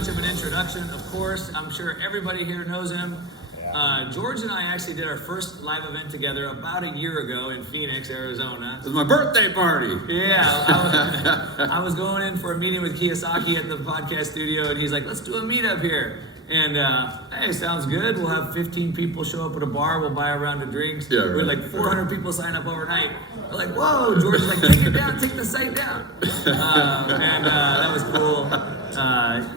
much of an introduction, of course. I'm sure everybody here knows him. George and I actually did our first live event together about a year ago in Phoenix, Arizona. It was my birthday party. Yeah, I was going in for a meeting with Kiyosaki at the podcast studio, and he's like, let's do a meetup here. And, hey, sounds good. We'll have 15 people show up at a bar. We'll buy a round of drinks. Yeah, right. We had like 400 people sign up overnight. We're like, whoa, George's like, take it down, take the site down. And that was cool.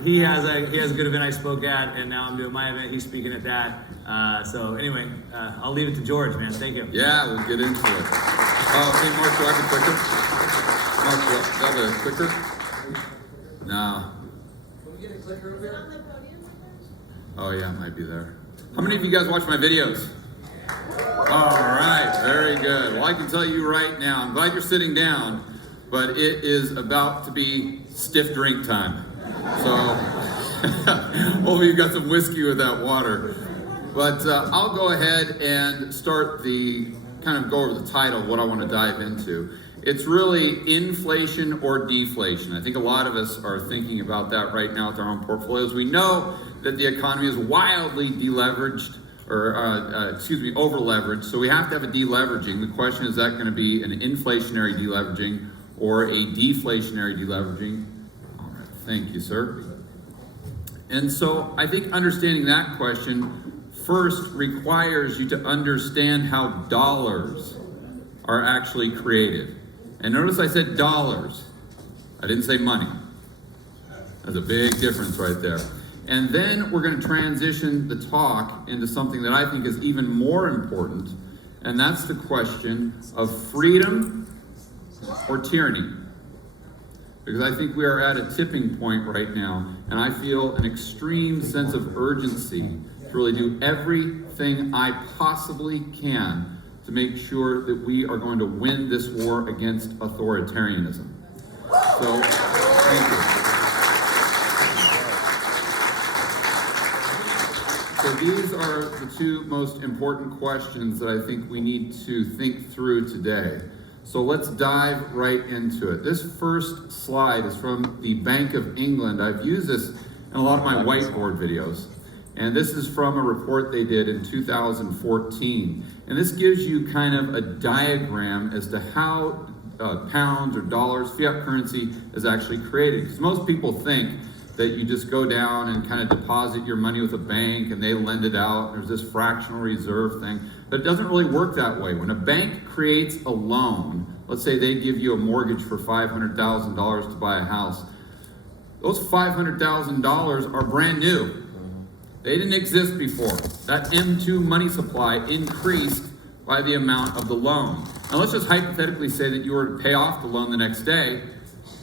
He has a good event I spoke at, and now I'm doing my event. He's speaking at that. So anyway, I'll leave it to George, man. Thank you. Yeah, we'll get into it. Hey, Mark, do I have a clicker? Mark, do I have a clicker? No. Can we get a clicker over here? Oh yeah, it might be there. How many of you guys watch my videos? All right, very good. Well, I can tell you right now, I'm glad you're sitting down, but it is about to be stiff drink time. So, hopefully you got some whiskey with that water. But I'll go ahead and start kind of go over the title of what I want to dive into. It's really inflation or deflation. I think a lot of us are thinking about that right now with our own portfolios. We know that the economy is wildly deleveraged, over-leveraged. So we have to have a deleveraging. The question is that going to be an inflationary deleveraging or a deflationary deleveraging? All right, thank you, sir. And so I think understanding that question first requires you to understand how dollars are actually created. And notice I said dollars. I didn't say money. There's a big difference right there. And then we're going to transition the talk into something that I think is even more important, and that's the question of freedom or tyranny. Because I think we are at a tipping point right now, and I feel an extreme sense of urgency to really do everything I possibly can to make sure that we are going to win this war against authoritarianism. So, thank you. So these are the two most important questions that I think we need to think through today. So let's dive right into it. This first slide is from the Bank of England. I've used this in a lot of my whiteboard videos. And this is from a report they did in 2014. And this gives you kind of a diagram as to how pounds or dollars, fiat currency, is actually created. Because most people think that you just go down and kind of deposit your money with a bank and they lend it out. There's this fractional reserve thing. But it doesn't really work that way. When a bank creates a loan, let's say they give you a mortgage for $500,000 to buy a house, those $500,000 are brand new. They didn't exist before. That M2 money supply increased by the amount of the loan. Now let's just hypothetically say that you were to pay off the loan the next day,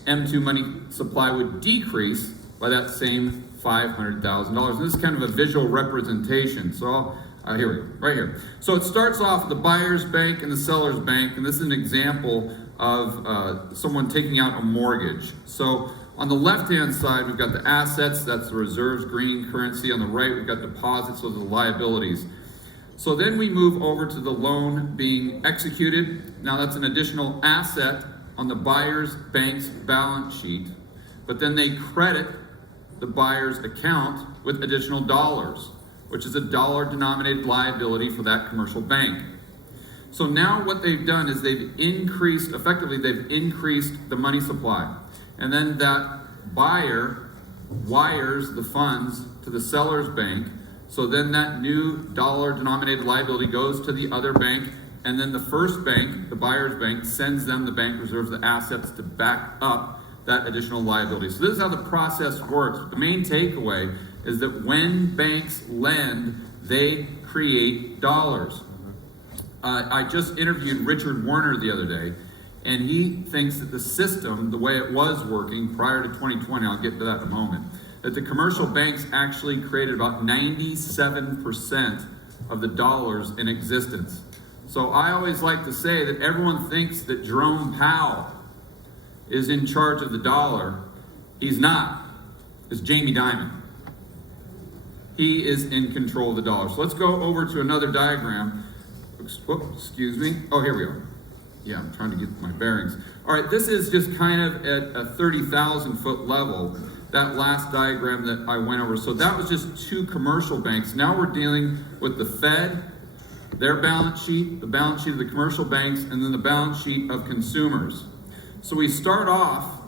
M2 money supply would decrease by that same $500,000. And this is kind of a visual representation. So here we go, right here. So it starts off the buyer's bank and the seller's bank, and this is an example of someone taking out a mortgage. So on the left-hand side, we've got the assets, that's the reserves, green currency. On the right, we've got deposits, those are the liabilities. So then we move over to the loan being executed. Now that's an additional asset on the buyer's bank's balance sheet, but then they credit the buyer's account with additional dollars, which is a dollar-denominated liability for that commercial bank. So now what they've done is they've increased the money supply. And then that buyer wires the funds to the seller's bank. So then that new dollar-denominated liability goes to the other bank. And then the first bank, the buyer's bank, sends them the bank reserves, the assets to back up that additional liability. So this is how the process works. The main takeaway is that when banks lend, they create dollars. I just interviewed Richard Werner the other day, and he thinks that the system, the way it was working prior to 2020, I'll get to that in a moment, that the commercial banks actually created about 97% of the dollars in existence. So I always like to say that everyone thinks that Jerome Powell is in charge of the dollar. He's not. It's Jamie Dimon. He is in control of the dollar. So let's go over to another diagram. Whoops, excuse me. Oh, here we go. Yeah, I'm trying to get my bearings. All right, this is just kind of at a 30,000 foot level. that last diagram that I went over. So that was just two commercial banks. Now we're dealing with the Fed, their balance sheet, the balance sheet of the commercial banks, and then the balance sheet of consumers. So we start off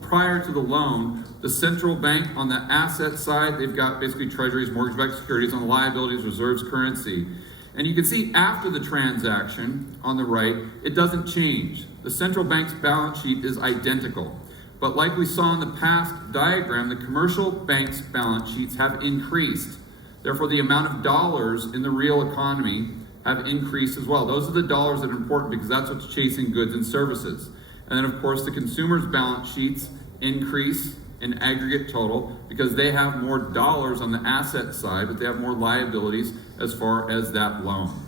prior to the loan, the central bank on the asset side, they've got basically treasuries, mortgage-backed securities. On the liabilities, reserves, currency. And you can see after the transaction on the right, it doesn't change. The central bank's balance sheet is identical. But like we saw in the past diagram, the commercial bank's balance sheets have increased. Therefore, the amount of dollars in the real economy have increased as well. Those are the dollars that are important because that's what's chasing goods and services. And then, of course, the consumer's balance sheets increase in aggregate total because they have more dollars on the asset side, but they have more liabilities as far as that loan.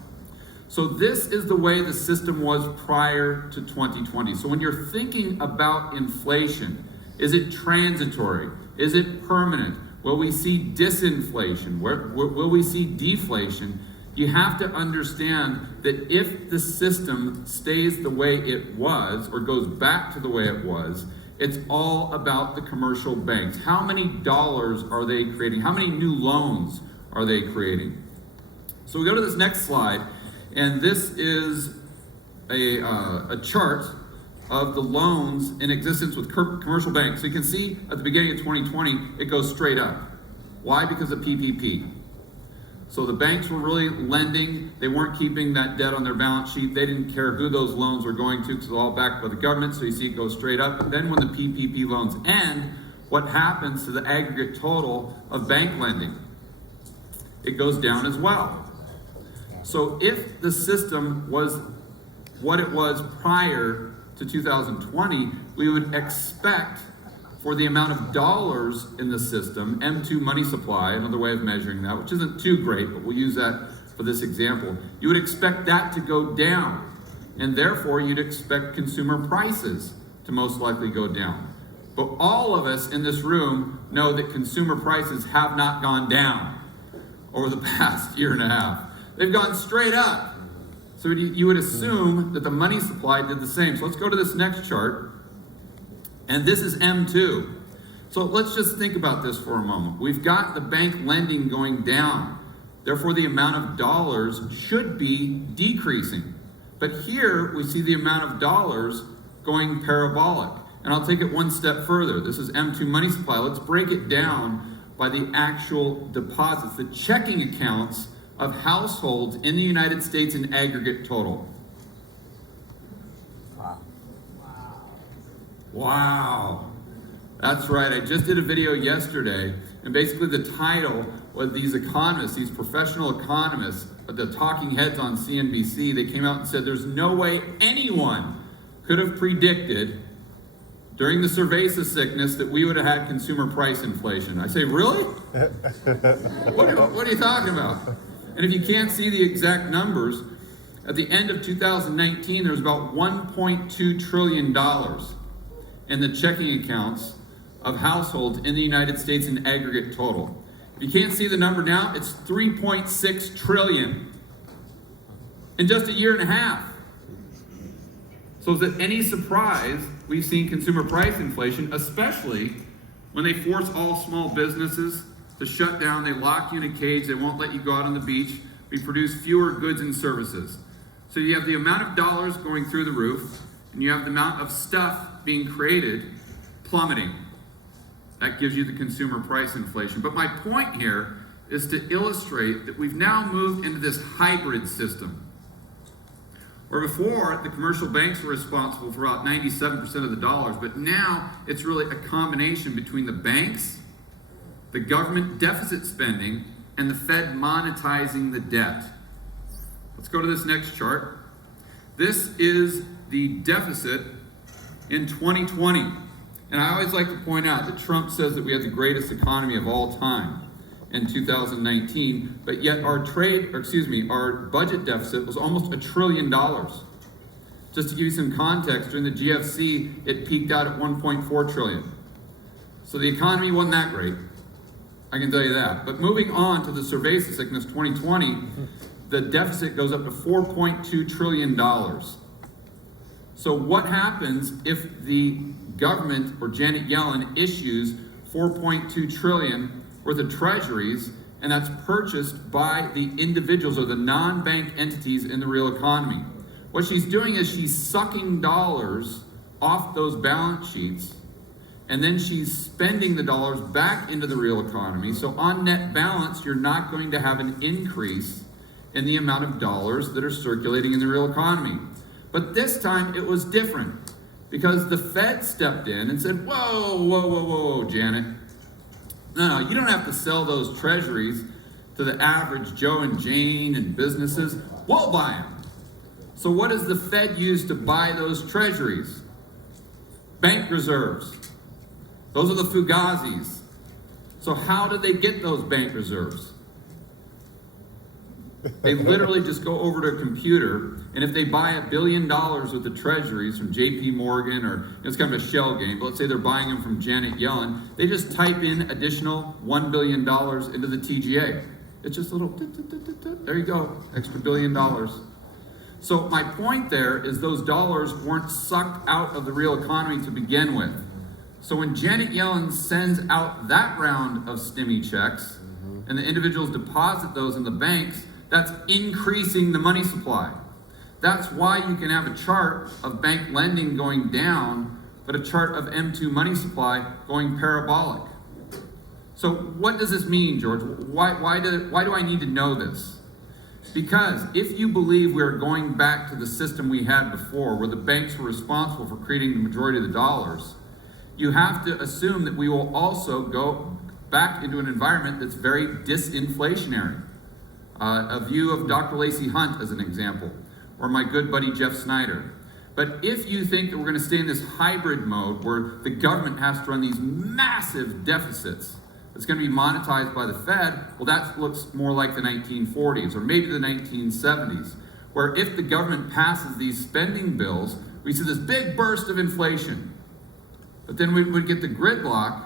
So this is the way the system was prior to 2020. So when you're thinking about inflation, is it transitory? Is it permanent? Will we see disinflation? Will we see deflation? You have to understand that if the system stays the way it was or goes back to the way it was, it's all about the commercial banks. How many dollars are they creating? How many new loans are they creating? So we go to this next slide, and this is a chart of the loans in existence with commercial banks. So you can see at the beginning of 2020, it goes straight up. Why? Because of PPP. So the banks were really lending. They weren't keeping that debt on their balance sheet. They didn't care who those loans were going to because it's all backed by the government. So you see it goes straight up. But then when the PPP loans end, what happens to the aggregate total of bank lending? It goes down as well. So if the system was what it was prior to 2020, we would expect for the amount of dollars in the system, M2 money supply, another way of measuring that, which isn't too great, but we'll use that for this example, you would expect that to go down. And therefore, you'd expect consumer prices to most likely go down. But all of us in this room know that consumer prices have not gone down over the past year and a half. They've gone straight up. So you would assume that the money supply did the same. So let's go to this next chart. And this is M2. So let's just think about this for a moment. We've got the bank lending going down. Therefore, the amount of dollars should be decreasing. But here we see the amount of dollars going parabolic. And I'll take it one step further. This is M2 money supply. Let's break it down by the actual deposits, the checking accounts of households in the United States in aggregate total. Wow. That's right. I just did a video yesterday, and basically the title was these economists, these professional economists, the talking heads on CNBC, they came out and said there's no way anyone could have predicted during the cerveza sickness that we would have had consumer price inflation. I say, really? What are you talking about? And if you can't see the exact numbers, at the end of 2019, there was about $1.2 trillion in the checking accounts of households in the United States in aggregate total. If you can't see the number now, it's 3.6 trillion in just a year and a half. So is it any surprise we've seen consumer price inflation, especially when they force all small businesses to shut down, they lock you in a cage, they won't let you go out on the beach, we produce fewer goods and services. So you have the amount of dollars going through the roof, and you have the amount of stuff being created plummeting. That gives you the consumer price inflation. But my point here is to illustrate that we've now moved into this hybrid system. Where before, the commercial banks were responsible for about 97% of the dollars, but now it's really a combination between the banks, the government deficit spending, and the Fed monetizing the debt. Let's go to this next chart. This is the deficit in 2020. And I always like to point out that Trump says that we had the greatest economy of all time in 2019, but yet our budget deficit was almost $1 trillion. Just to give you some context, during the GFC, it peaked out at 1.4 trillion. So the economy wasn't that great, I can tell you that. But moving on to the cerveza sickness 2020, the deficit goes up to $4.2 trillion. So what happens if the government or Janet Yellen issues 4.2 trillion worth of treasuries, and that's purchased by the individuals or the non-bank entities in the real economy. What she's doing is she's sucking dollars off those balance sheets, and then she's spending the dollars back into the real economy. So on net balance, you're not going to have an increase in the amount of dollars that are circulating in the real economy. But this time it was different, because the Fed stepped in and said, whoa, Janet. No, you don't have to sell those treasuries to the average Joe and Jane and businesses. We'll buy them. So what does the Fed use to buy those treasuries? Bank reserves. Those are the Fugazis. So how do they get those bank reserves? They literally just go over to a computer, and if they buy $1 billion worth of treasuries from JP Morgan, or it's kind of a shell game, but let's say they're buying them from Janet Yellen, they just type in additional $1 billion into the TGA. It's just a little, there you go, extra $1 billion. So my point there is those dollars weren't sucked out of the real economy to begin with. So when Janet Yellen sends out that round of stimmy checks, and the individuals deposit those in the banks, that's increasing the money supply. That's why you can have a chart of bank lending going down, but a chart of M2 money supply going parabolic. So what does this mean, George? Why do I need to know this? Because if you believe we're going back to the system we had before, where the banks were responsible for creating the majority of the dollars, you have to assume that we will also go back into an environment that's very disinflationary. A view of Dr. Lacey Hunt as an example, or my good buddy Jeff Snyder. But if you think that we're going to stay in this hybrid mode where the government has to run these massive deficits that's going to be monetized by the Fed, well, that looks more like the 1940s or maybe the 1970s, where if the government passes these spending bills, we see this big burst of inflation. But then we would get the gridlock,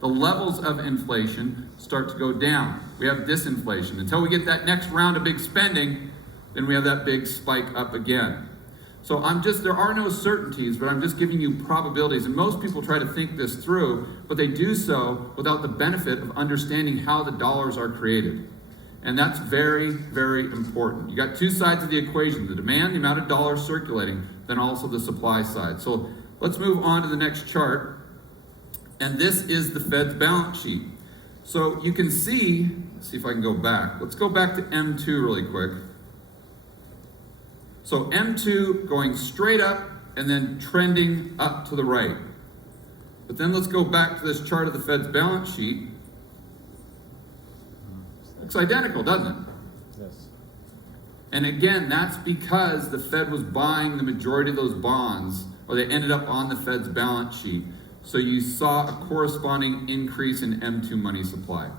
the levels of inflation start to go down. We have disinflation. Until we get that next round of big spending, then we have that big spike up again. So there are no certainties, but I'm just giving you probabilities. And most people try to think this through, but they do so without the benefit of understanding how the dollars are created. And that's very, very important. You got two sides of the equation, the demand, the amount of dollars circulating, then also the supply side. So let's move on to the next chart. And this is the Fed's balance sheet. So you can see, let's see if I can go back. Let's go back to M2 really quick. So M2 going straight up and then trending up to the right. But then let's go back to this chart of the Fed's balance sheet. Looks identical, doesn't it? Yes. And again, that's because the Fed was buying the majority of those bonds, or they ended up on the Fed's balance sheet. So you saw a corresponding increase in M2 money supply.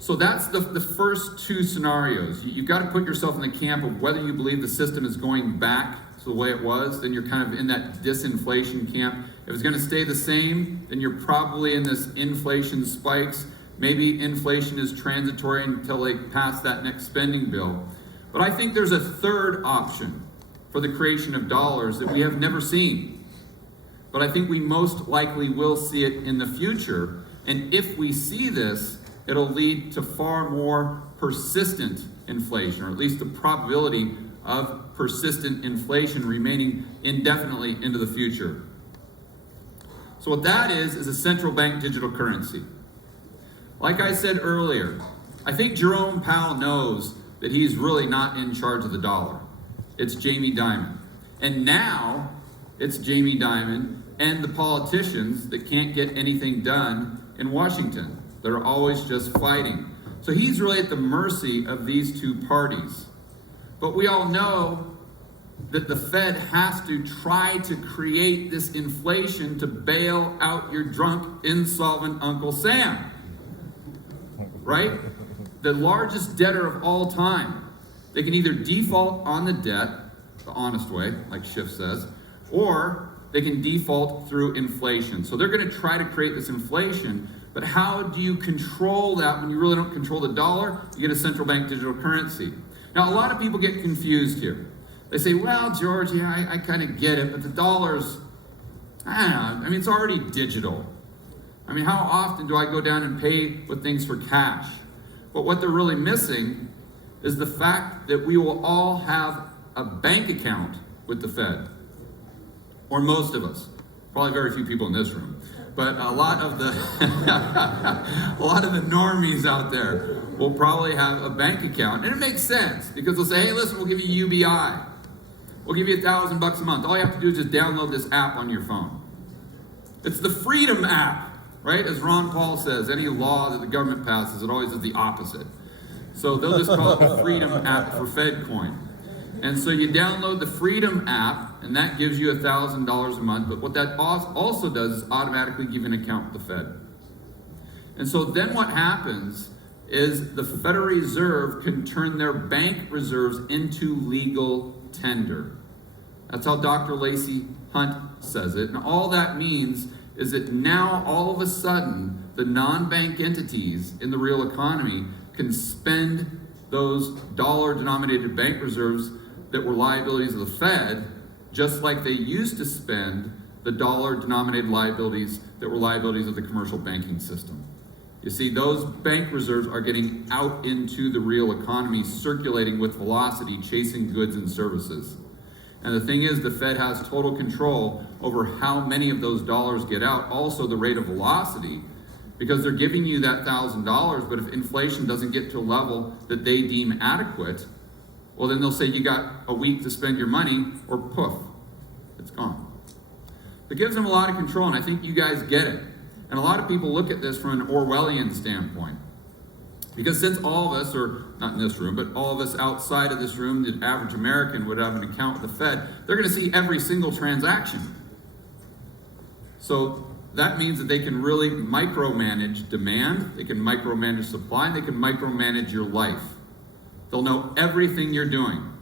So that's the first two scenarios. You've got to put yourself in the camp of whether you believe the system is going back to the way it was, then you're kind of in that disinflation camp. If it's going to stay the same, then you're probably in this inflation spikes. Maybe inflation is transitory until they pass that next spending bill. But I think there's a third option for the creation of dollars that we have never seen. But I think we most likely will see it in the future. And if we see this, it'll lead to far more persistent inflation, or at least the probability of persistent inflation remaining indefinitely into the future. So what that is a central bank digital currency. Like I said earlier, I think Jerome Powell knows that he's really not in charge of the dollar. It's Jamie Dimon. And now it's Jamie Dimon and the politicians that can't get anything done in Washington. They're always just fighting. So he's really at the mercy of these two parties. But we all know that the Fed has to try to create this inflation to bail out your drunk, insolvent Uncle Sam. Right? The largest debtor of all time. They can either default on the debt, the honest way, like Schiff says, or they can default through inflation. So they're going to try to create this inflation, but how do you control that when you really don't control the dollar? You get a central bank digital currency. Now, a lot of people get confused here. They say, well, George, I kind of get it, but the dollar's, I don't know, I mean, it's already digital. I mean, how often do I go down and pay with things for cash? But what they're really missing is the fact that we will all have a bank account with the Fed, or most of us. Probably very few people in this room, but a lot of the a lot of the normies out there will probably have a bank account, and it makes sense because they'll say, "Hey, listen, we'll give you UBI. We'll give you $1,000 a month. All you have to do is just download this app on your phone." It's the Freedom app. Right? As Ron Paul says, any law that the government passes, it always is the opposite. So they'll just call it the Freedom app for FedCoin. And so you download the Freedom app, and that gives you $1,000 a month. But what that also does is automatically give you an account with the Fed. And so then what happens is the Federal Reserve can turn their bank reserves into legal tender. That's how Dr. Lacey Hunt says it. And all that means is that now all of a sudden the non-bank entities in the real economy can spend those dollar-denominated bank reserves that were liabilities of the Fed, just like they used to spend the dollar-denominated liabilities that were liabilities of the commercial banking system. You see, those bank reserves are getting out into the real economy, circulating with velocity, chasing goods and services. And the thing is, the Fed has total control over how many of those dollars get out, also the rate of velocity, because they're giving you that $1,000, but if inflation doesn't get to a level that they deem adequate, well, then they'll say you got a week to spend your money, or poof, it's gone. It gives them a lot of control, and I think you guys get it. And a lot of people look at this from an Orwellian standpoint. Because since all of us, or not in this room, but all of us outside of this room, the average American would have an account with the Fed, they're going to see every single transaction. So that means that they can really micromanage demand, they can micromanage supply, and they can micromanage your life. They'll know everything you're doing.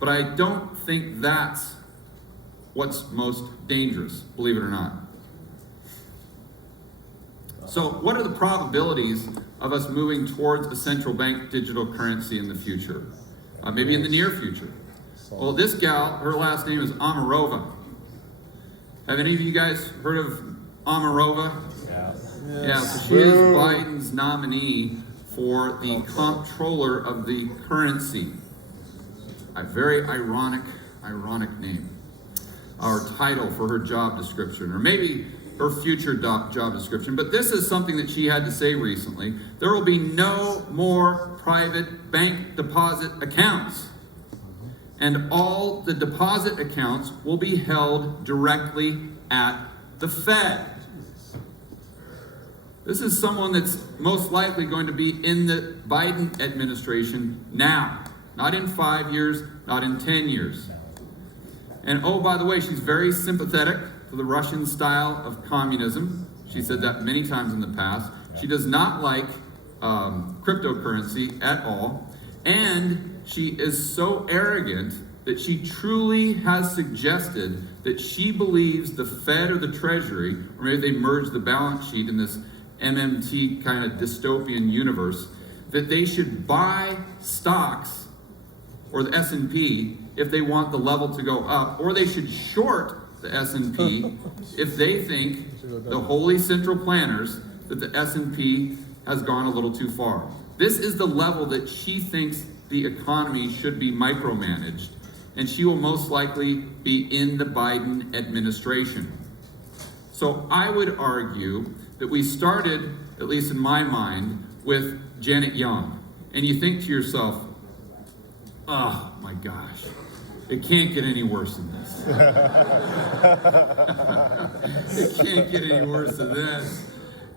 But I don't think that's what's most dangerous, believe it or not. So what are the probabilities of us moving towards a central bank digital currency in the future? Maybe in the near future. Well, this gal, her last name is Omarova. Have any of you guys heard of Omarova? Yeah, so she is Biden's nominee for the comptroller of the currency. A very ironic name. Or title for her job description, or maybe her future job description. But this is something that she had to say recently. There will be no more private bank deposit accounts. And all the deposit accounts will be held directly at the Fed. This is someone that's most likely going to be in the Biden administration now. Not in 5 years, not in 10 years. And oh, by the way, she's very sympathetic to the Russian style of communism. She said that many times in the past. She does not like cryptocurrency at all. And she is so arrogant that she truly has suggested that she believes the Fed or the Treasury, or maybe they merge the balance sheet in this MMT kind of dystopian universe, that they should buy stocks or the S&P if they want the level to go up, or they should short the S&P if they think, the holy central planners, that the S&P has gone a little too far. This is the level that she thinks the economy should be micromanaged, and she will most likely be in the Biden administration. So I would argue that we started, at least in my mind, with Janet Yellen. And you think to yourself, oh my gosh, it can't get any worse than this. It can't get any worse than this.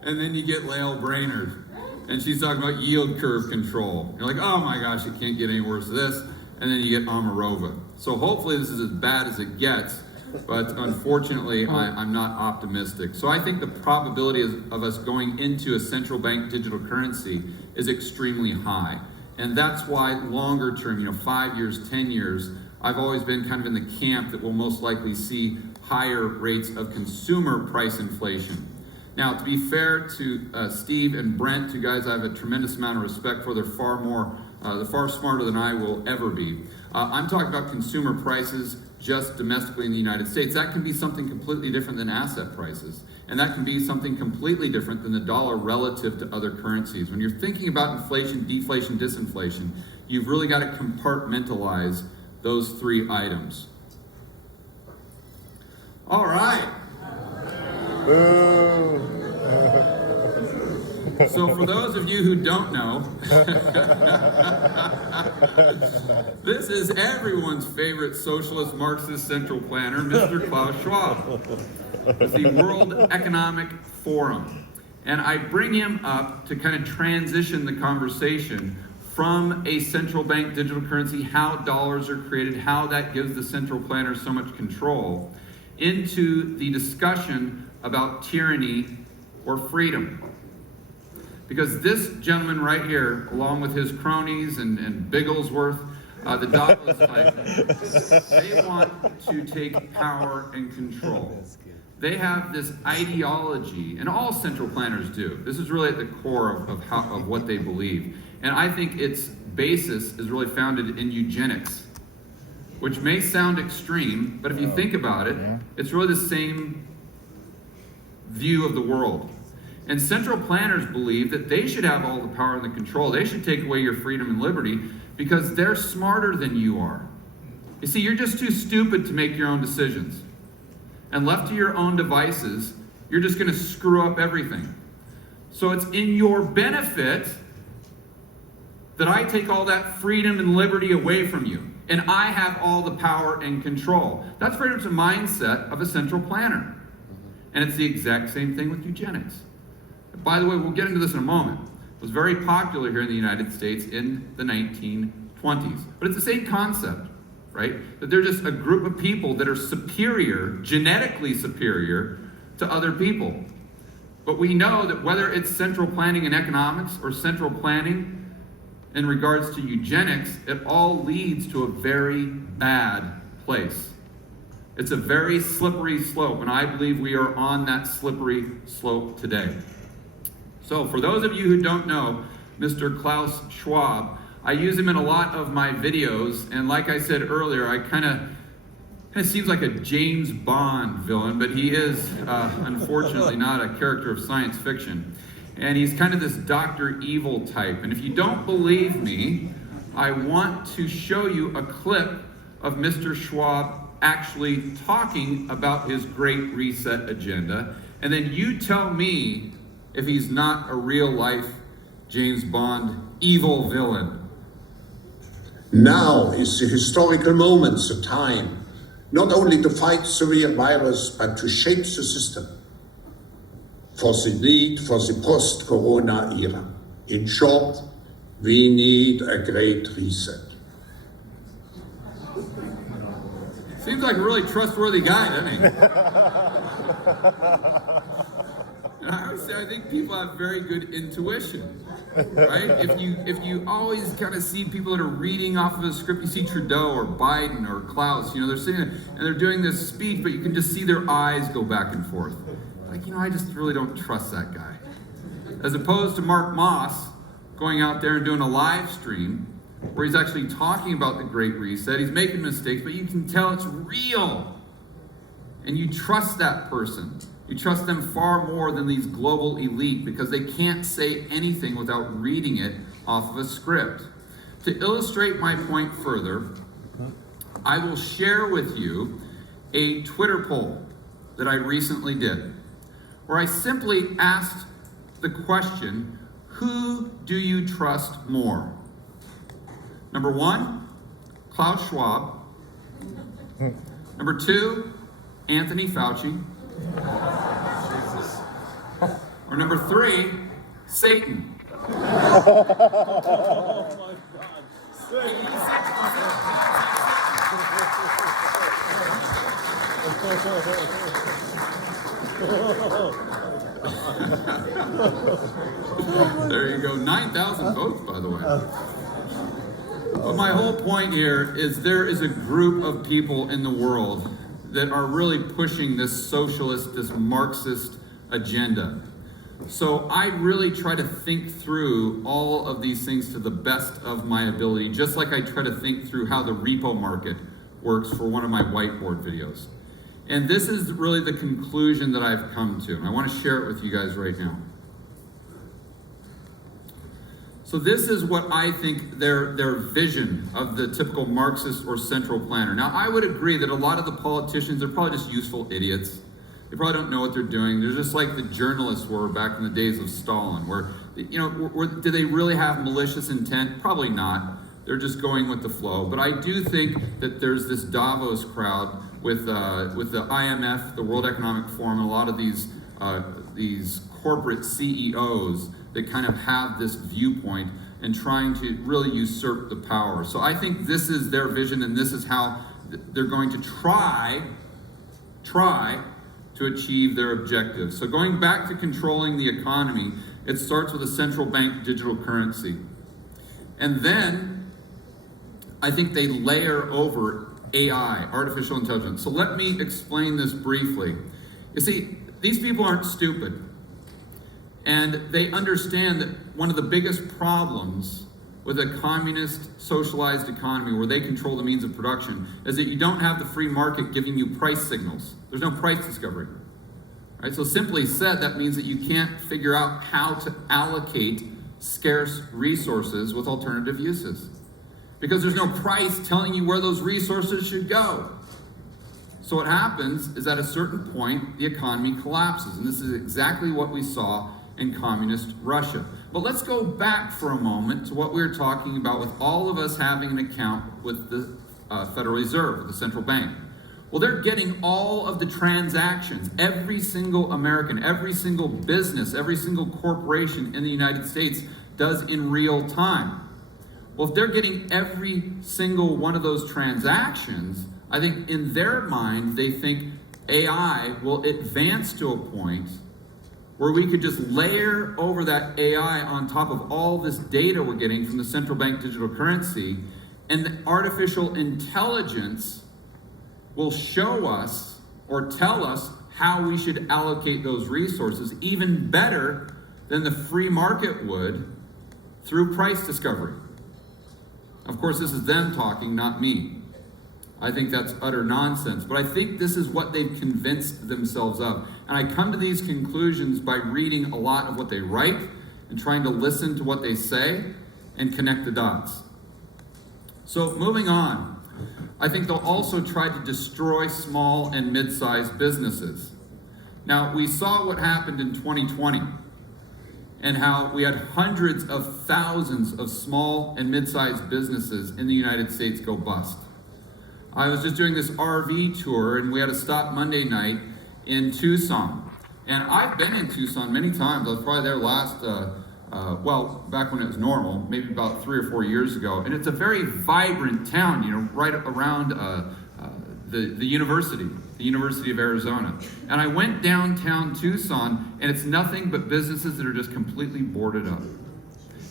And then you get Lael Brainerd, and she's talking about yield curve control. You're like, oh my gosh, it can't get any worse than this. And then you get Omarova. So hopefully this is as bad as it gets, but unfortunately, I'm not optimistic. So I think the probability of us going into a central bank digital currency is extremely high. And that's why longer term, 5 years, 10 years, I've always been kind of in the camp that we'll most likely see higher rates of consumer price inflation. Now, to be fair to Steve and Brent, two guys I have a tremendous amount of respect for, they're far smarter than I will ever be. I'm talking about consumer prices just domestically in the United States. That can be something completely different than asset prices. And that can be something completely different than the dollar relative to other currencies. When you're thinking about inflation, deflation, disinflation, you've really got to compartmentalize those three items. All right. So for those of you who don't know, this is everyone's favorite socialist Marxist central planner, Mr. Klaus Schwab. It's the World Economic Forum. And I bring him up to kind of transition the conversation from a central bank digital currency, how dollars are created, how that gives the central planner so much control, into the discussion about tyranny or freedom. Because this gentleman right here, along with his cronies and Bigglesworth, the Douglas type, they want to take power and control. They have this ideology, and all central planners do. This is really at the core of what they believe. And I think its basis is really founded in eugenics, which may sound extreme, but if you think about it, it's really the same view of the world. And central planners believe that they should have all the power and the control. They should take away your freedom and liberty because they're smarter than you are. You see, you're just too stupid to make your own decisions. And left to your own devices, you're just going to screw up everything. So it's in your benefit that I take all that freedom and liberty away from you. And I have all the power and control. That's very much the mindset of a central planner. And it's the exact same thing with eugenics. By the way, we'll get into this in a moment. It was very popular here in the United States in the 1920s. But it's the same concept, right? That they're just a group of people that are superior, genetically superior to other people. But we know that whether it's central planning in economics or central planning in regards to eugenics, it all leads to a very bad place. It's a very slippery slope, and I believe we are on that slippery slope today. So for those of you who don't know Mr. Klaus Schwab, I use him in a lot of my videos, and like I said earlier, I kind of seems like a James Bond villain, but he is unfortunately not a character of science fiction. And he's kind of this Dr. Evil type. And if you don't believe me, I want to show you a clip of Mr. Schwab actually talking about his Great Reset agenda. And then you tell me if he's not a real-life James Bond evil villain. Now is the historical moment, the time, not only to fight the real virus, but to shape the system for the need for the post-corona era. In short, we need a great reset. Seems like a really trustworthy guy, doesn't he? I would say I think people have very good intuition, right? If you always kind of see people that are reading off of a script, you see Trudeau or Biden or Klaus, they're sitting there and they're doing this speech, but you can just see their eyes go back and forth. Like, I just really don't trust that guy. As opposed to Mark Moss going out there and doing a live stream where he's actually talking about the Great Reset. He's making mistakes, but you can tell it's real. And you trust that person. You trust them far more than these global elite because they can't say anything without reading it off of a script. To illustrate my point further, I will share with you a Twitter poll that I recently did, where I simply asked the question, who do you trust more? Number 1, Klaus Schwab. Number 2, Anthony Fauci. Or number 3, Satan. Oh my God. There you go, 9,000 votes, by the way. But my whole point here is there is a group of people in the world that are really pushing this socialist, this Marxist agenda. So I really try to think through all of these things to the best of my ability, just like I try to think through how the repo market works for one of my whiteboard videos. And this is really the conclusion that I've come to. And I want to share it with you guys right now. So this is what I think their vision of the typical Marxist or central planner. Now, I would agree that a lot of the politicians, they're probably just useful idiots. They probably don't know what they're doing. They're just like the journalists were back in the days of Stalin, where, do they really have malicious intent? Probably not. They're just going with the flow. But I do think that there's this Davos crowd with the IMF, the World Economic Forum, and a lot of these corporate CEOs that kind of have this viewpoint and trying to really usurp the power. So I think this is their vision, and this is how they're going to try to achieve their objectives. So going back to controlling the economy, it starts with a central bank digital currency. And then I think they layer over AI, artificial intelligence. So let me explain this briefly. You see, these people aren't stupid. And they understand that one of the biggest problems with a communist, socialized economy where they control the means of production is that you don't have the free market giving you price signals. There's no price discovery. Right? So simply said, that means that you can't figure out how to allocate scarce resources with alternative uses. Because there's no price telling you where those resources should go. So what happens is at a certain point, the economy collapses. And this is exactly what we saw in communist Russia. But let's go back for a moment to what we were talking about with all of us having an account with the Federal Reserve, with the central bank. Well, they're getting all of the transactions, every single American, every single business, every single corporation in the United States does in real time. Well, if they're getting every single one of those transactions, I think in their mind, they think AI will advance to a point where we could just layer over that AI on top of all this data we're getting from the central bank digital currency, and the artificial intelligence will show us or tell us how we should allocate those resources even better than the free market would through price discovery. Of course, this is them talking, not me. I think that's utter nonsense, but I think this is what they've convinced themselves of. And I come to these conclusions by reading a lot of what they write and trying to listen to what they say and connect the dots. So moving on, I think they'll also try to destroy small and mid-sized businesses. Now, we saw what happened in 2020 and how we had hundreds of thousands of small and mid-sized businesses in the United States go bust. I was just doing this RV tour, and we had to stop Monday night in Tucson. And I've been in Tucson many times. I was probably there last, back when it was normal, maybe about 3 or 4 years ago. And it's a very vibrant town, right around the University of Arizona. And I went downtown Tucson, and it's nothing but businesses that are just completely boarded up.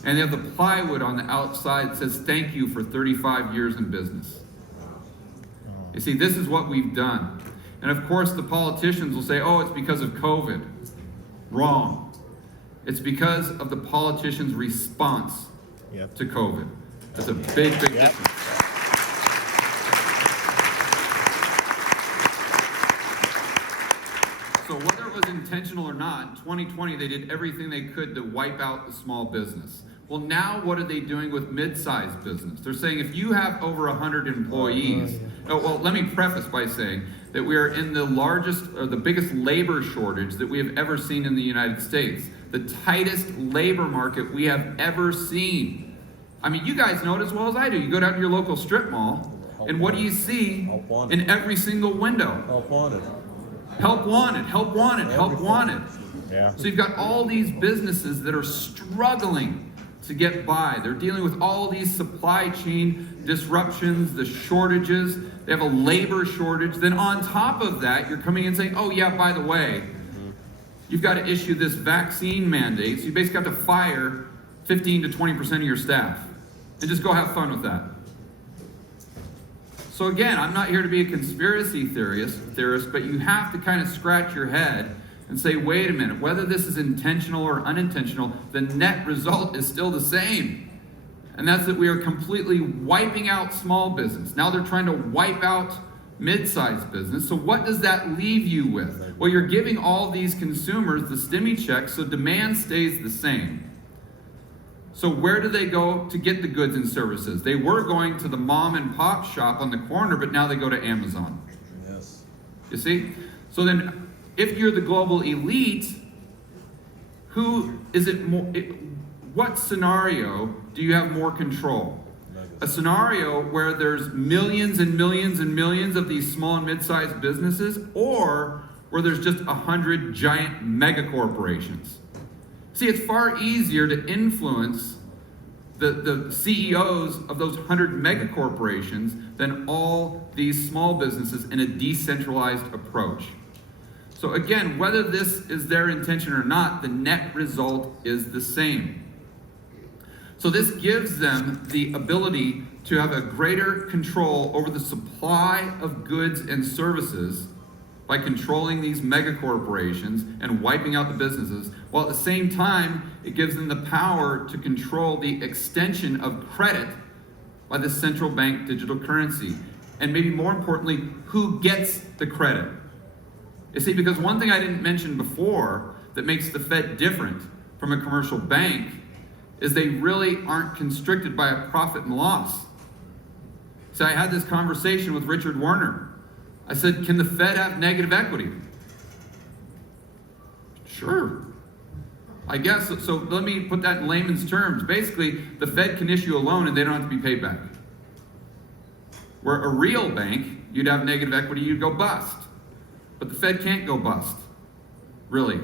And they have the plywood on the outside that says, "Thank you for 35 years in business." You see, this is what we've done. And of course, the politicians will say, "Oh, it's because of COVID." Wrong. It's because of the politicians' response to COVID. That's a big difference. So whether it was intentional or not, in 2020, they did everything they could to wipe out the small business. Well, now what are they doing with mid-sized business? They're saying if you have over 100 employees, let me preface by saying that we are in the largest or the biggest labor shortage that we have ever seen in the United States. The tightest labor market we have ever seen. I mean, you guys know it as well as I do. You go down to your local strip mall, and what do you see in every single window? Help wanted. Help wanted, help wanted, help wanted. Yeah. So you've got all these businesses that are struggling to get by. They're dealing with all these supply chain disruptions, the shortages. They have a labor shortage. Then on top of that, you're coming in saying, "Oh yeah, by the way, you've got to issue this vaccine mandate." So you basically have to fire 15 to 20% of your staff and just go have fun with that. So again, I'm not here to be a conspiracy theorist, but you have to kind of scratch your head and say, wait a minute, whether this is intentional or unintentional, the net result is still the same. And that's that we are completely wiping out small business. Now they're trying to wipe out mid-sized business. So what does that leave you with? Well, you're giving all these consumers the stimmy check, so demand stays the same. So where do they go to get the goods and services? They were going to the mom and pop shop on the corner, but now they go to Amazon. Yes. You see? So then, if you're the global elite, what scenario do you have more control? A scenario where there's millions and millions and millions of these small and mid-sized businesses, or where there's just 100 giant mega corporations. See, it's far easier to influence the CEOs of those 100 mega corporations than all these small businesses in a decentralized approach. So again, whether this is their intention or not, the net result is the same. So this gives them the ability to have a greater control over the supply of goods and services by controlling these mega corporations and wiping out the businesses, while at the same time, it gives them the power to control the extension of credit by the central bank digital currency. And maybe more importantly, who gets the credit? You see, because one thing I didn't mention before that makes the Fed different from a commercial bank is they really aren't constricted by a profit and loss. So I had this conversation with Richard Werner. I said, can the Fed have negative equity? Sure, I guess. So let me put that in layman's terms. Basically, the Fed can issue a loan and they don't have to be paid back. Where a real bank, you'd have negative equity, you'd go bust. But the Fed can't go bust, really.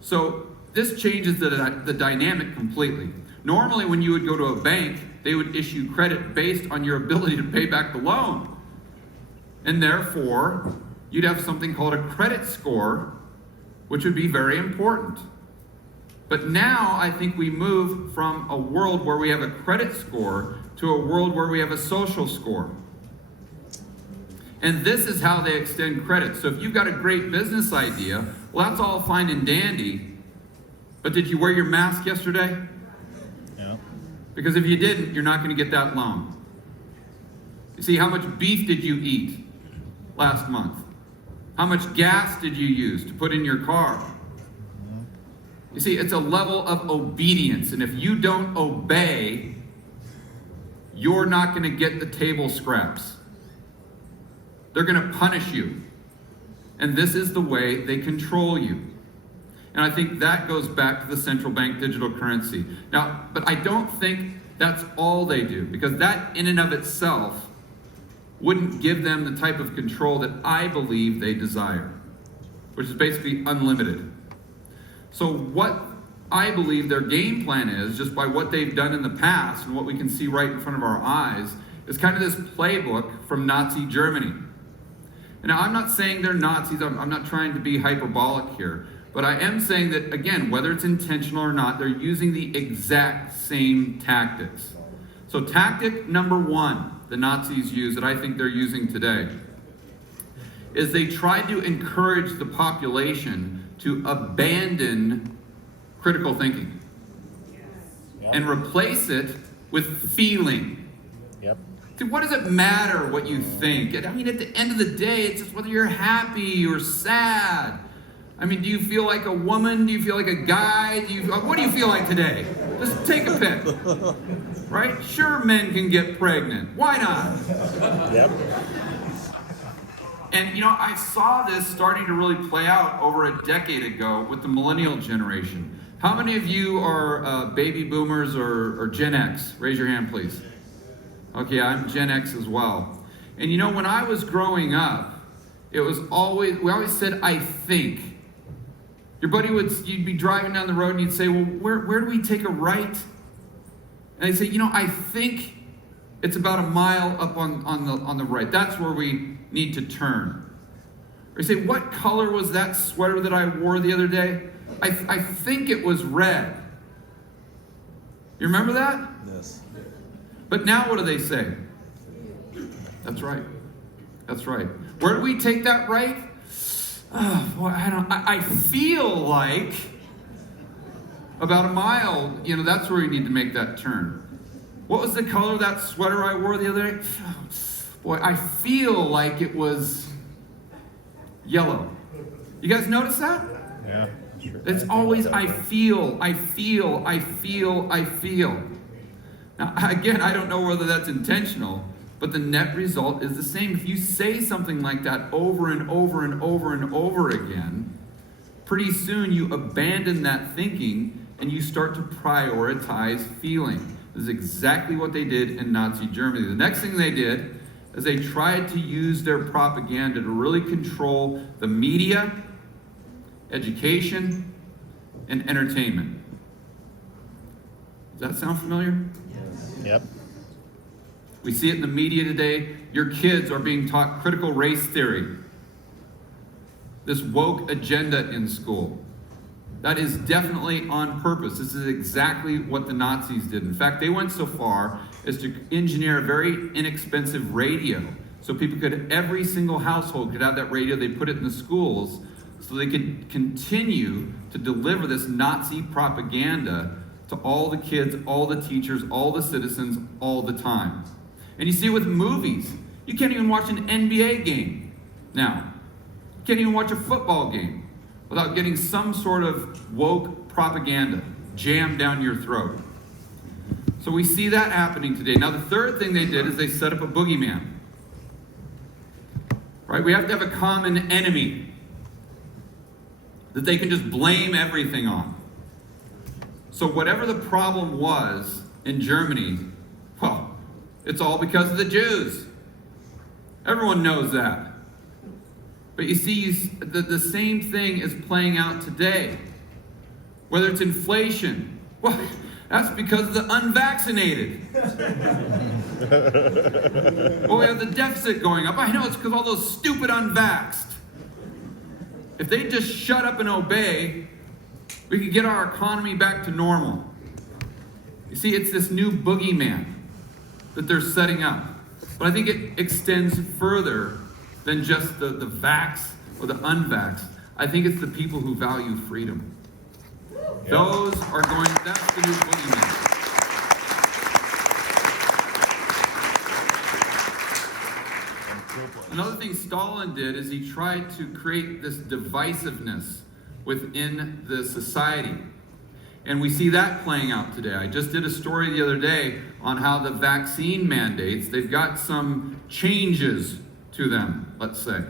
So this changes the dynamic completely. Normally, when you would go to a bank, they would issue credit based on your ability to pay back the loan. And therefore, you'd have something called a credit score, which would be very important. But now, I think we move from a world where we have a credit score to a world where we have a social score. And this is how they extend credit. So if you've got a great business idea, well, that's all fine and dandy. But did you wear your mask yesterday? Yeah. Because if you didn't, you're not going to get that loan. You see, how much beef did you eat last month? How much gas did you use to put in your car? You see, it's a level of obedience. And if you don't obey, you're not going to get the table scraps. They're going to punish you. And this is the way they control you. And I think that goes back to the central bank digital currency. Now, but I don't think that's all they do, because that in and of itself wouldn't give them the type of control that I believe they desire, which is basically unlimited. So what I believe their game plan is, just by what they've done in the past and what we can see right in front of our eyes, is kind of this playbook from Nazi Germany. And now, I'm not saying they're Nazis. I'm not trying to be hyperbolic here. But I am saying that, again, whether it's intentional or not, they're using the exact same tactics. So tactic number one the Nazis use, that I think they're using today, is they try to encourage the population to abandon critical thinking and replace it with feeling. Yep. See, what does it matter what you think? I mean, at the end of the day, it's just whether you're happy or sad. I mean, do you feel like a woman? Do you feel like a guy? What do you feel like today? Just take a pick. Right? Sure, men can get pregnant. Why not? Yep. And, I saw this starting to really play out over a decade ago with the millennial generation. How many of you are baby boomers or Gen X? Raise your hand, please. Okay, I'm Gen X as well. And when I was growing up, we always said, I think. Your buddy you'd be driving down the road and you'd say, well, where do we take a right? And they'd say, I think it's about a mile up on the right. That's where we need to turn. Or you say, what color was that sweater that I wore the other day? I think it was red. You remember that? Yes. But now what do they say? That's right. That's right. Where do we take that right? Oh, boy, I feel like about a mile, that's where we need to make that turn. What was the color of that sweater I wore the other day? Boy, I feel like it was yellow. You guys notice that? Yeah. Sure. It's always, I feel. Now, again, I don't know whether that's intentional, but the net result is the same. If you say something like that over and over and over and over again, pretty soon you abandon that thinking and you start to prioritize feeling. This is exactly what they did in Nazi Germany. The next thing they did is they tried to use their propaganda to really control the media, education, and entertainment. Does that sound familiar? Yep. We see it in the media today. Your kids are being taught critical race theory, this woke agenda in school. That is definitely on purpose. This is exactly what the Nazis did. In fact, they went so far as to engineer a very inexpensive radio so people could, every single household could have that radio. They put it in the schools so they could continue to deliver this Nazi propaganda to all the kids, all the teachers, all the citizens, all the time. And you see with movies, you can't even watch an NBA game now. You can't even watch a football game without getting some sort of woke propaganda jammed down your throat. So we see that happening today. Now the third thing they did is they set up a boogeyman. Right? We have to have a common enemy that they can just blame everything on. So whatever the problem was in Germany, well, it's all because of the Jews. Everyone knows that. But you see, the same thing is playing out today. Whether it's inflation, well, that's because of the unvaccinated. Well, we have the deficit going up. I know it's because all those stupid unvaxxed. If they just shut up and obey, we could get our economy back to normal. You see, it's this new boogeyman that they're setting up. But I think it extends further than just the vax or the unvaxxed. I think it's the people who value freedom. Yep. Those are going, that's the new boogeyman. Another thing Stalin did is he tried to create this divisiveness within the society. And we see that playing out today. I just did a story the other day on how the vaccine mandates, they've got some changes to them, let's say.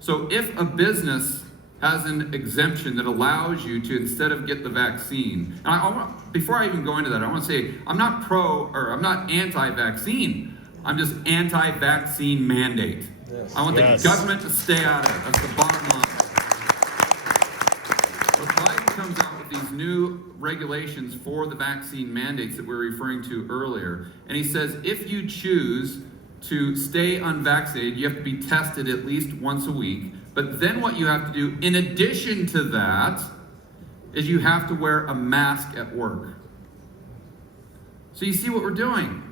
So if a business has an exemption that allows you to, instead of get the vaccine, and before I even go into that, I want to say I'm not I'm not anti-vaccine. I'm just anti-vaccine mandate. Yes. I want the government to stay out of it. That's the bottom line. But Biden comes out with these new regulations for the vaccine mandates that we were referring to earlier, and he says if you choose to stay unvaccinated, you have to be tested at least once a week. But then what you have to do, in addition to that, is you have to wear a mask at work. So you see what we're doing?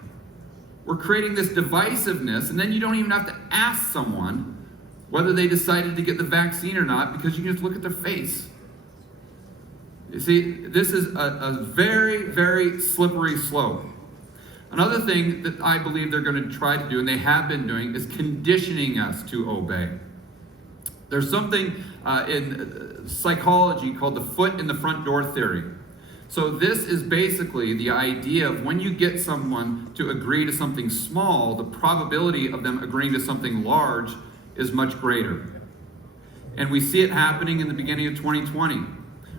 We're creating this divisiveness, and then you don't even have to ask someone whether they decided to get the vaccine or not, because you can just look at their face. You see, this is a very, very slippery slope. Another thing that I believe they're going to try to do, and they have been doing, is conditioning us to obey. There's something in psychology called the foot in the front door theory. So this is basically the idea of when you get someone to agree to something small, the probability of them agreeing to something large is much greater. And we see it happening in the beginning of 2020.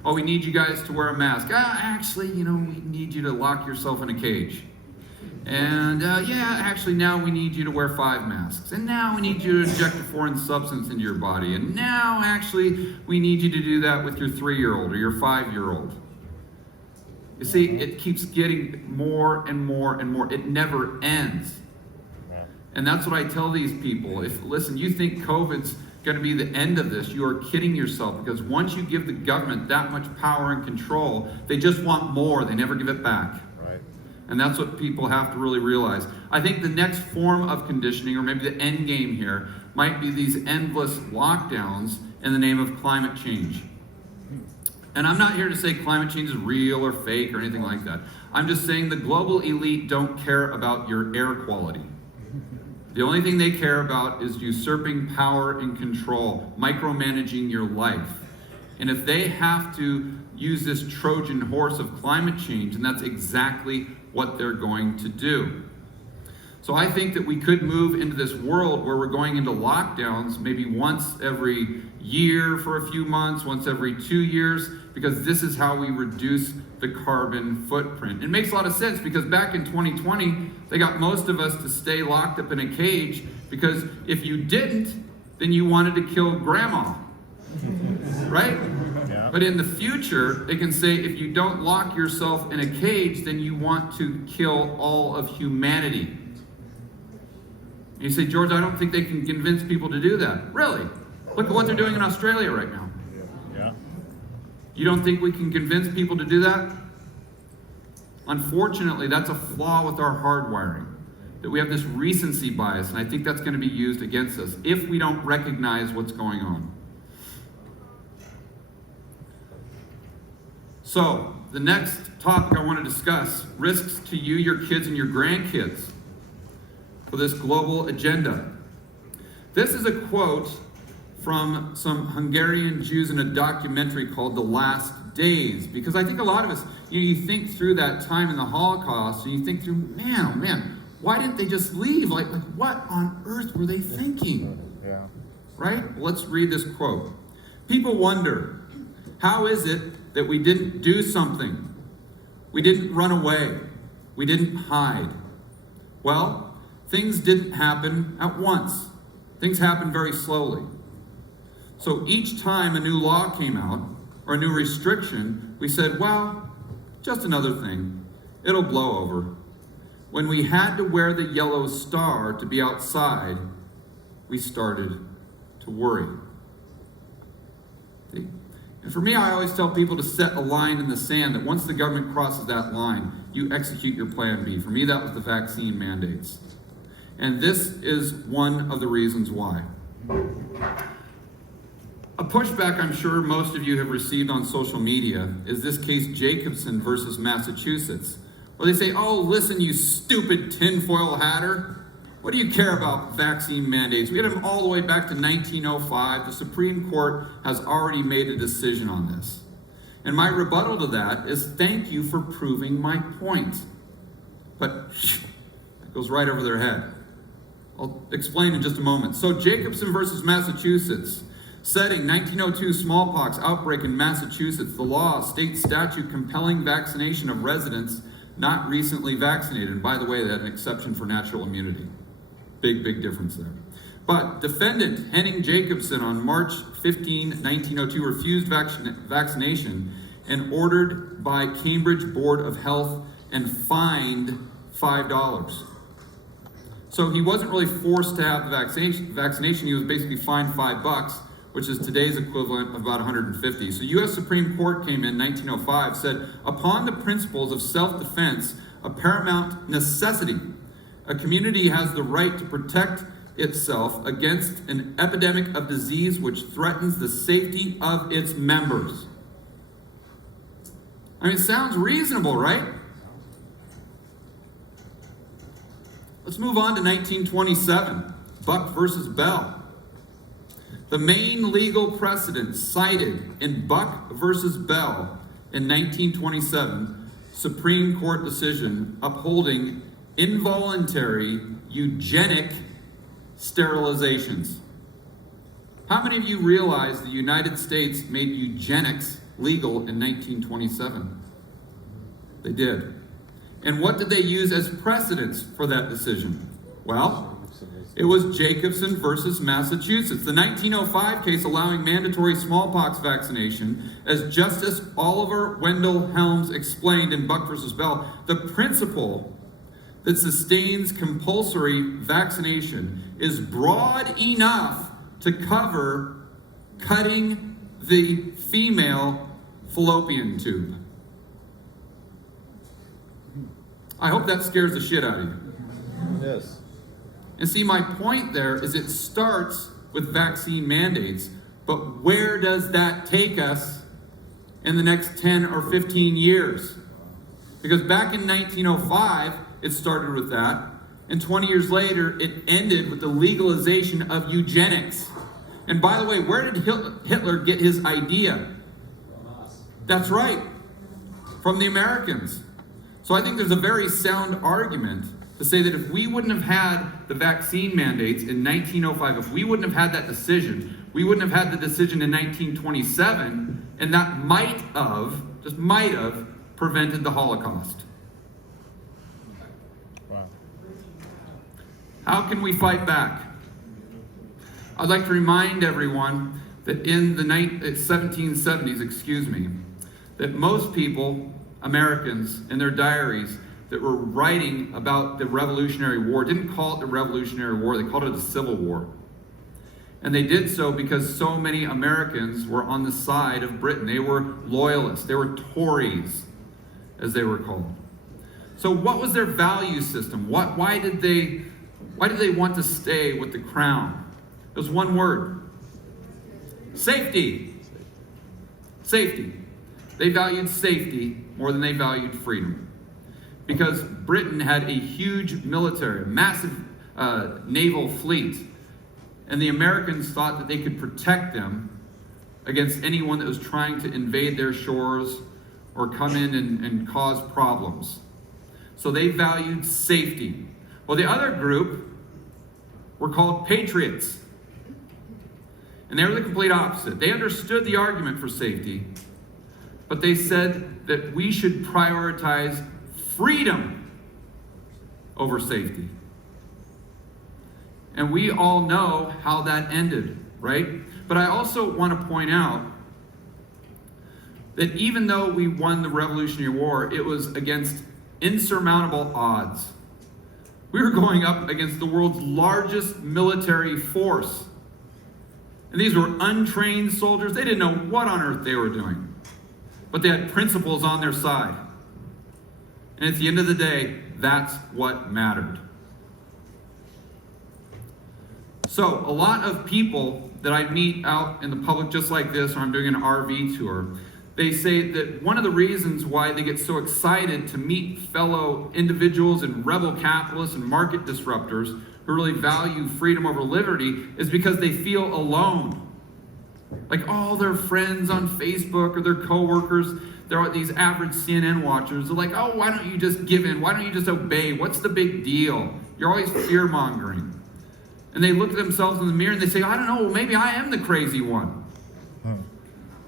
Oh, we need you guys to wear a mask. Actually, we need you to lock yourself in a cage. And actually now we need you to wear 5 masks. And now we need you to inject a foreign substance into your body. And now actually we need you to do that with your 3-year-old or your 5-year-old. You see, it keeps getting more and more and more. It never ends. And that's what I tell these people. Listen, you think COVID's going to be the end of this, you are kidding yourself, because once you give the government that much power and control, they just want more. They never give it back. And that's what people have to really realize. I think the next form of conditioning, or maybe the end game here, might be these endless lockdowns in the name of climate change. And I'm not here to say climate change is real or fake or anything like that. I'm just saying the global elite don't care about your air quality. The only thing they care about is usurping power and control, micromanaging your life. And if they have to use this Trojan horse of climate change, and that's exactly what they're going to do. So I think that we could move into this world where we're going into lockdowns maybe once every year for a few months, once every 2 years, because this is how we reduce the carbon footprint. It makes a lot of sense because back in 2020, they got most of us to stay locked up in a cage because if you didn't, then you wanted to kill grandma, right? Yeah. But in the future, they can say if you don't lock yourself in a cage, then you want to kill all of humanity. And you say, George, I don't think they can convince people to do that. Really? Look at what they're doing in Australia right now. Yeah. You don't think we can convince people to do that? Unfortunately, that's a flaw with our hardwiring, that we have this recency bias, and I think that's going to be used against us if we don't recognize what's going on. So, the next topic I want to discuss, risks to you, your kids, and your grandkids for this global agenda. This is a quote from some Hungarian Jews in a documentary called The Last Days, because I think a lot of us, you think through that time in the Holocaust, and you think through, man, oh man, why didn't they just leave? Like what on earth were they thinking? Yeah. Right? Let's read this quote. People wonder, how is it that we didn't do something? We didn't run away. We didn't hide. Well, things didn't happen at once. Things happened very slowly. So each time a new law came out, or a new restriction, we said, well, just another thing. It'll blow over. When we had to wear the yellow star to be outside, we started to worry. See? And for me, I always tell people to set a line in the sand, that once the government crosses that line, you execute your plan B. For me, that was the vaccine mandates. And this is one of the reasons why. A pushback I'm sure most of you have received on social media is this case Jacobson versus Massachusetts, where they say, oh, listen, you stupid tinfoil hatter. What do you care about vaccine mandates? We had them all the way back to 1905. The Supreme Court has already made a decision on this. And my rebuttal to that is thank you for proving my point. But it goes right over their head. I'll explain in just a moment. So Jacobson versus Massachusetts. Setting 1902 smallpox outbreak in Massachusetts. The law, state statute compelling vaccination of residents not recently vaccinated. And by the way, they had an exception for natural immunity. Big, big difference there. But defendant Henning Jacobson on March 15, 1902 refused vaccination and ordered by Cambridge Board of Health and fined $5. So he wasn't really forced to have the vaccination. He was basically fined $5, which is today's equivalent of about 150. So U.S. Supreme Court came in 1905, said, upon the principles of self-defense, a paramount necessity, a community has the right to protect itself against an epidemic of disease which threatens the safety of its members. I mean, it sounds reasonable, right? Let's move on to 1927, Buck versus Bell. The main legal precedent cited in Buck versus Bell in 1927, Supreme Court decision upholding involuntary eugenic sterilizations. How many of you realize the United States made eugenics legal in 1927? They did. And what did they use as precedents for that decision? Well, it was Jacobson versus Massachusetts, the 1905 case allowing mandatory smallpox vaccination. As Justice Oliver Wendell Helms explained in Buck versus Bell, the principle that sustains compulsory vaccination is broad enough to cover cutting the female fallopian tube. I hope that scares the shit out of you. Yes. And see, my point there is it starts with vaccine mandates, but where does that take us in the next 10 or 15 years? Because back in 1905, it started with that. And 20 years later, it ended with the legalization of eugenics. And by the way, where did Hitler get his idea? That's right, from the Americans. So I think there's a very sound argument to say that if we wouldn't have had the vaccine mandates in 1905, if we wouldn't have had that decision, we wouldn't have had the decision in 1927, and that might have, just might have, prevented the Holocaust. Wow. How can we fight back? I'd like to remind everyone that in the 1770s, that most people, Americans, in their diaries that were writing about the Revolutionary War didn't call it the Revolutionary War, they called it the Civil War. And they did so because so many Americans were on the side of Britain. They were loyalists, they were Tories, as they were called. So what was their value system? Why did they want to stay with the crown? It was one word: safety. Safety. They valued safety more than they valued freedom. Because Britain had a huge military, a massive naval fleet, and the Americans thought that they could protect them against anyone that was trying to invade their shores or come in and cause problems. So they valued safety. Well, the other group were called patriots. And they were the complete opposite. They understood the argument for safety, but they said that we should prioritize freedom over safety. And we all know how that ended, right? But I also want to point out that even though we won the Revolutionary War, it was against insurmountable odds. We were going up against the world's largest military force. And these were untrained soldiers. They didn't know what on earth they were doing. But they had principles on their side. And at the end of the day, that's what mattered. So, a lot of people that I meet out in the public just like this, or I'm doing an RV tour, they say that one of the reasons why they get so excited to meet fellow individuals and rebel capitalists and market disruptors who really value freedom over liberty is because they feel alone. Like all their friends on Facebook or their coworkers, they're these average CNN watchers. They're like, oh, why don't you just give in? Why don't you just obey? What's the big deal? You're always fear-mongering. And they look at themselves in the mirror and they say, I don't know, well, maybe I am the crazy one.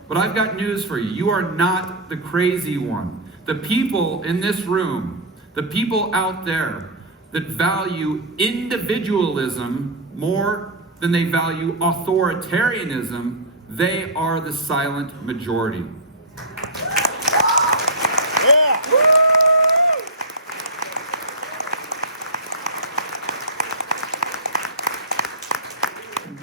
But I've got news for you. You are not the crazy one. The people in this room, the people out there that value individualism more than they value authoritarianism, they are the silent majority.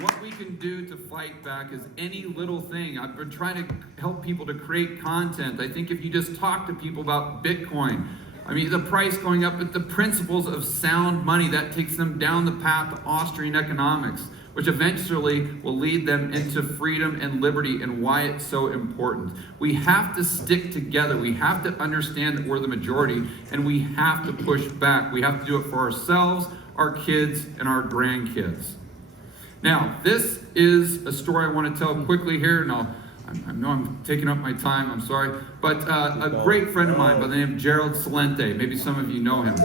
What we can do to fight back is any little thing. I've been trying to help people to create content. I think if you just talk to people about Bitcoin, I mean, the price going up, but the principles of sound money, that takes them down the path of Austrian economics, which eventually will lead them into freedom and liberty and why it's so important. We have to stick together. We have to understand that we're the majority, and we have to push back. We have to do it for ourselves, our kids, and our grandkids. Now, this is a story I want to tell quickly here, and I know I'm taking up my time, I'm sorry, but a great friend of mine by the name of Gerald Celente, maybe some of you know him.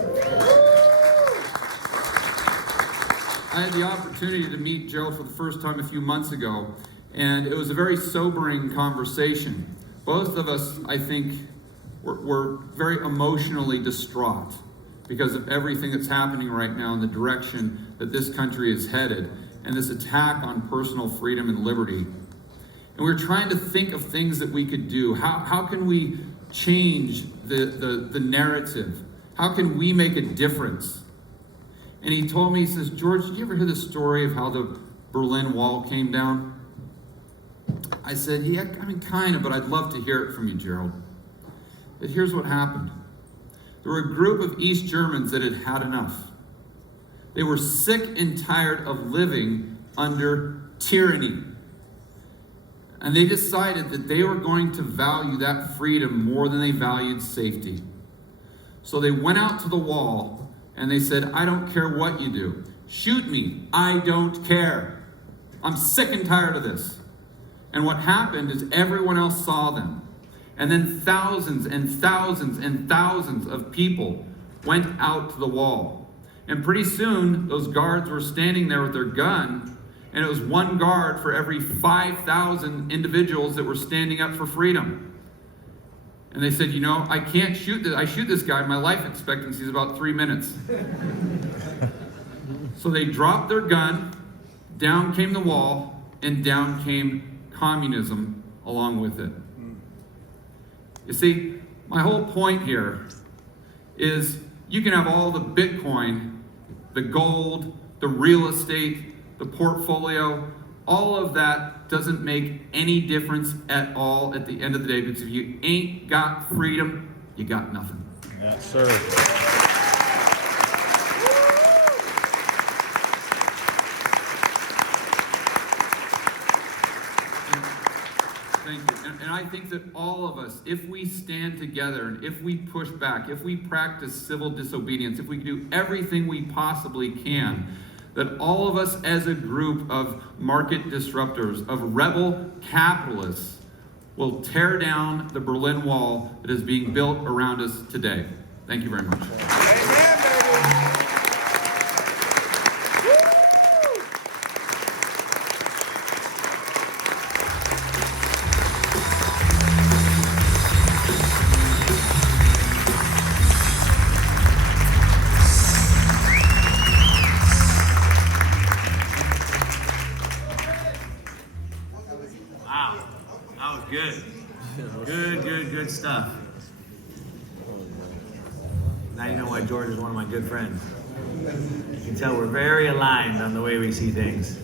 I had the opportunity to meet Gerald for the first time a few months ago, and it was a very sobering conversation. Both of us, I think, were very emotionally distraught because of everything that's happening right now and the direction that this country is headed, and this attack on personal freedom and liberty. And we were trying to think of things that we could do. How can we change the narrative? How can we make a difference? And he told me, he says, George, did you ever hear the story of how the Berlin Wall came down? I said, yeah, I mean, kind of, but I'd love to hear it from you, Gerald. But here's what happened. There were a group of East Germans that had had enough. They were sick and tired of living under tyranny. And they decided that they were going to value that freedom more than they valued safety. So they went out to the wall And they said, I don't care what you do. Shoot me. I don't care. I'm sick and tired of this. And what happened is everyone else saw them. And then thousands and thousands and thousands of people went out to the wall. And pretty soon, those guards were standing there with their gun, and it was one guard for every 5,000 individuals that were standing up for freedom. And they said, you know, I can't shoot this. I shoot this guy, my life expectancy is about 3 minutes. So they dropped their gun, down came the wall, and down came communism along with it. You see, my whole point here is you can have all the Bitcoin, the gold, the real estate, the portfolio, all of that doesn't make any difference at all at the end of the day, because if you ain't got freedom, you got nothing. Yes, sir. Thank you. And I think that all of us, if we stand together and if we push back, if we practice civil disobedience, if we do everything we possibly can, that all of us as a group of market disruptors, of rebel capitalists, will tear down the Berlin Wall that is being built around us today. Thank you very much. Wow, that was good. Good stuff. Now you know why George is one of my good friends. You can tell we're very aligned on the way we see things.